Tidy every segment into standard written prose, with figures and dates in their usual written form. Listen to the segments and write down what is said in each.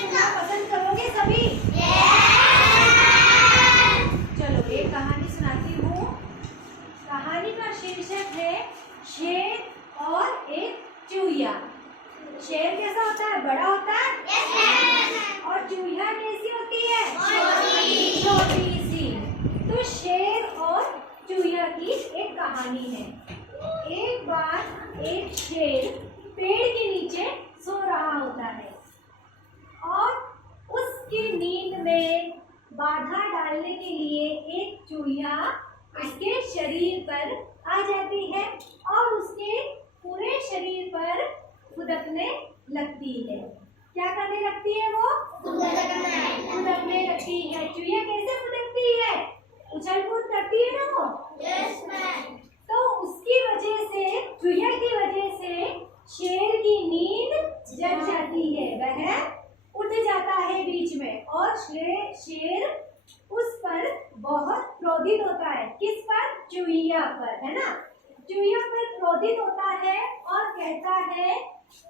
सुनना पसंद करोगे सभी? चलो एक कहानी सुनाती हूँ। कहानी का शीर्षक है शेर और एक चूहिया। शेर कैसा होता है? बड़ा होता है। और चूहिया कैसी होती है? छोटी सी। तो शेर और चूहिया की एक कहानी है। एक बार एक शेर पेड़ के नीचे सो रहा होता है और उसकी नींद में बाधा डालने के लिए एक चूहिया उसके शरीर पर आ जाती है और उसके पूरे शरीर पर फुदकने लगती है। क्या करने लगती है वो? फुदकने लगती है। चूहिया कैसे फुदकती है? उछल कूद करती है ना वो? Yes ma'am. तो उसकी वजह से, चूहिया की वजह से शेर की नींद जग जाती है। वह उठ जाता है बीच में और शेर उस पर बहुत क्रोधित होता है। किस पर? चूहिया पर, है ना? चूहिया पर क्रोधित होता है और कहता है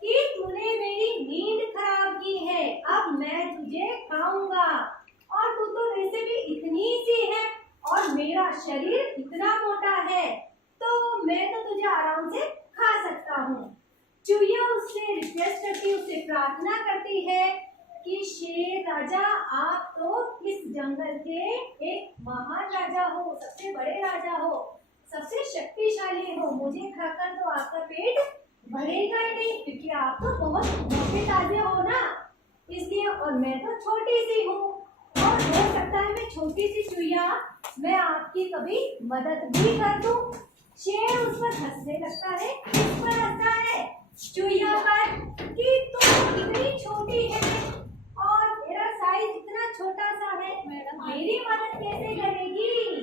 कि तूने मेरी नींद खराब की है, अब मैं तुझे खाऊंगा और तू तो वैसे भी इतनी सी है और मेरा शरीर इतना मोटा है, तो मैं तो तुझे आराम से खा सकता हूँ। चूहिया उससे रिक्वेस्ट करती, उससे प्रार्थना करती है कि शेर राजा, आप तो इस जंगल के एक महान राजा हो, सबसे बड़े राजा हो, सबसे शक्तिशाली हो, मुझे खाकर तो आपका पेट भरेगा ही नहीं, क्योंकि आप तो बहुत मोटे ताजे हो ना, इसलिए। और मैं तो छोटी सी हूँ और हो सकता है मैं छोटी सी चूहिया, मैं आपकी कभी मदद भी कर दूं। शेर उस पर हंसने लगता है। किस पर हंसता है? चूहिया पर, कि तुम इतनी छोटी है और मेरा साइज इतना छोटा सा है, मेरी मदद कैसे करेगी?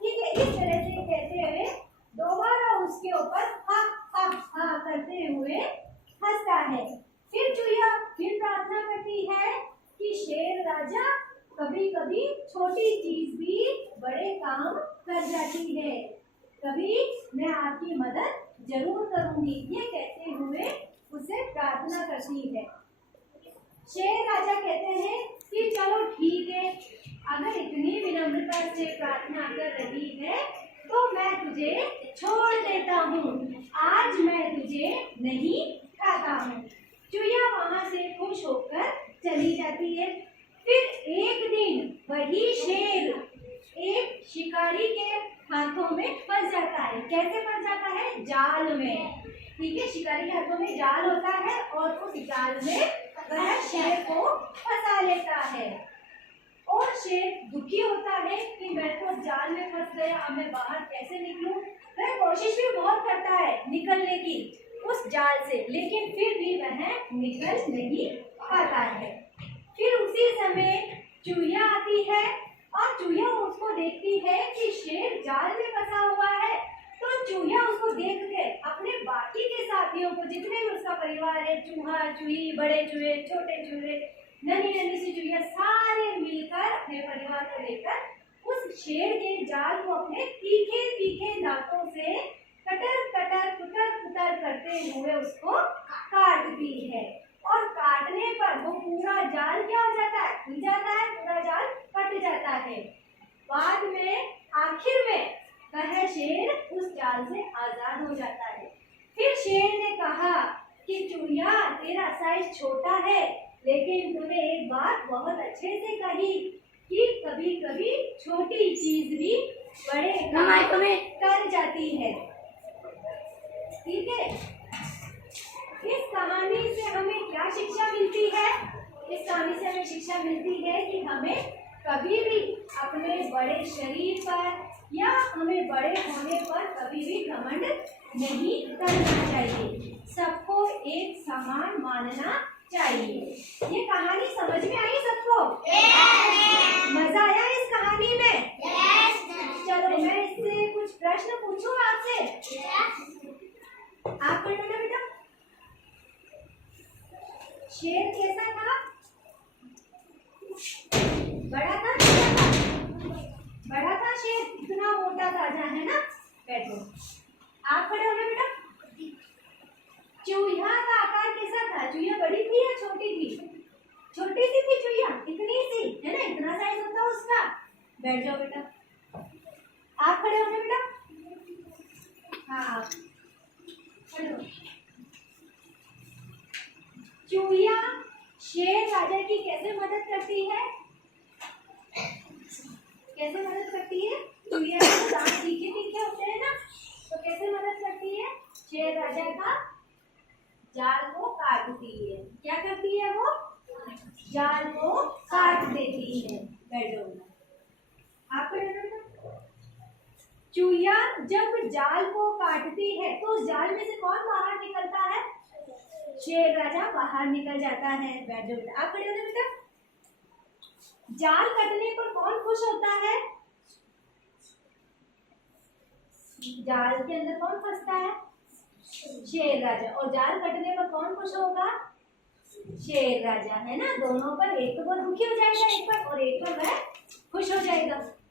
ठीक है, इस तरह से कहते हुए दोबारा उसके ऊपर हा हा हा करते हुए हंसता है। फिर चूहिया फिर प्रार्थना करती है कि शेर राजा, कभी कभी छोटी चीज भी बड़े काम कर जाती है, कभी मैं आपकी मदद जरूर करूंगी। ये कहते हुए उसे प्रार्थना करती है। शेर राजा कहते हैं कि चलो ठीक है, अगर इतनी विनम्रता से प्रार्थना कर रही है तो मैं तुझे छोड़ देता हूँ, आज मैं तुझे नहीं खाता हूँ। चूहिया वहां से खुश होकर चली जाती है। फिर एक दिन वही शेर एक शिकारी के हाथों में फंस जाता है। कैसे फंस जाता है? जाल में। ठीक है, शिकारी के हाथों में जाल होता है और उस जाल में वह शेर को फंसा लेता है और शेर दुखी होता है कि मैं तो जाल में फंस गया, अब मैं बाहर कैसे निकलूं। वह कोशिश भी बहुत करता है निकलने की उस जाल से, लेकिन फिर भी वह निकल नहीं पाता है। फिर उसी समय चूहिया आती है और चूहिया उसको देखती है कि शेर जाल में फंसा हुआ है। तो चूहिया उसको देख के अपने बाकी के साथियों को, जितने भी उसका परिवार है, चूहा, चूही, बड़े चूहे, छोटे चूहे, नन्ही नन्ही सी चूहिया, सारे मिलकर अपने परिवार को लेकर उस शेर के जाल को अपने तीखे तीखे दांतों से कटर कटर कुटर कुटर करते हुए उसको काटती है। और काटने पर वो पूरा जाल क्या हो जाता है? खुल जाता है, पूरा जाल कट जाता है। बाद में आखिर में वह शेर उस जाल से आजाद हो जाता है। फिर शेर ने कहा कि चूहिया, तेरा साइज छोटा है, लेकिन तूने एक बात बहुत अच्छे से कही कि कभी कभी छोटी चीज भी बड़े काम कर जाती है। ठीक है, इस कहानी से हमें क्या शिक्षा मिलती है? इस कहानी से हमें शिक्षा मिलती है कि हमें कभी भी अपने बड़े शरीर पर या हमें बड़े होने पर कभी भी घमंड नहीं करना चाहिए, सबको एक समान मानना चाहिए। ये कहानी समझ में आई सबको? मजा आया इस कहानी में? चलो मैं इससे कुछ प्रश्न पूछूं आपसे। आप पढ़ो ना बेटा। शेर कैसा था? बड़ा था? बड़ा था शेर, इतना मोटा ताजा, है ना? बैठो, आप खड़े हो गए बेटा। चूहिया का आकार कैसा था? चूहिया बड़ी थी या छोटी थी? छोटी इतनी सी है ना, इतना साइज होता है उसका। बैठ जाओ बेटा, आप खड़े हो बेटा। हाँ खड़े हो। चूहिया शेर राजा की कैसे मदद करती है? कैसे मदद करती है? चूहिया के दांत तीखे तीखे होते हैं ना, तो कैसे मदद करती है? शेर राजा का जाल को काटती है। क्या करती है वो? जाल को काट देती है। बैठ जाओ आप। चूहिया जब जाल को काटती है तो उस जाल में से कौन बाहर निकलता है? शेर राजा बाहर निकल जाता है। बैठ जाओ बेटा, आप खड़े हो बेटा। जाल कटने पर कौन खुश होता है? जाल के अंदर कौन फंसता है? शेर राजा। और जाल कटने पर कौन खुश होगा? शेर राजा, है ना। दोनों पर, एक तो बहुत दुखी हो जाएगा एक पर, और एक पर वह खुश हो जाएगा।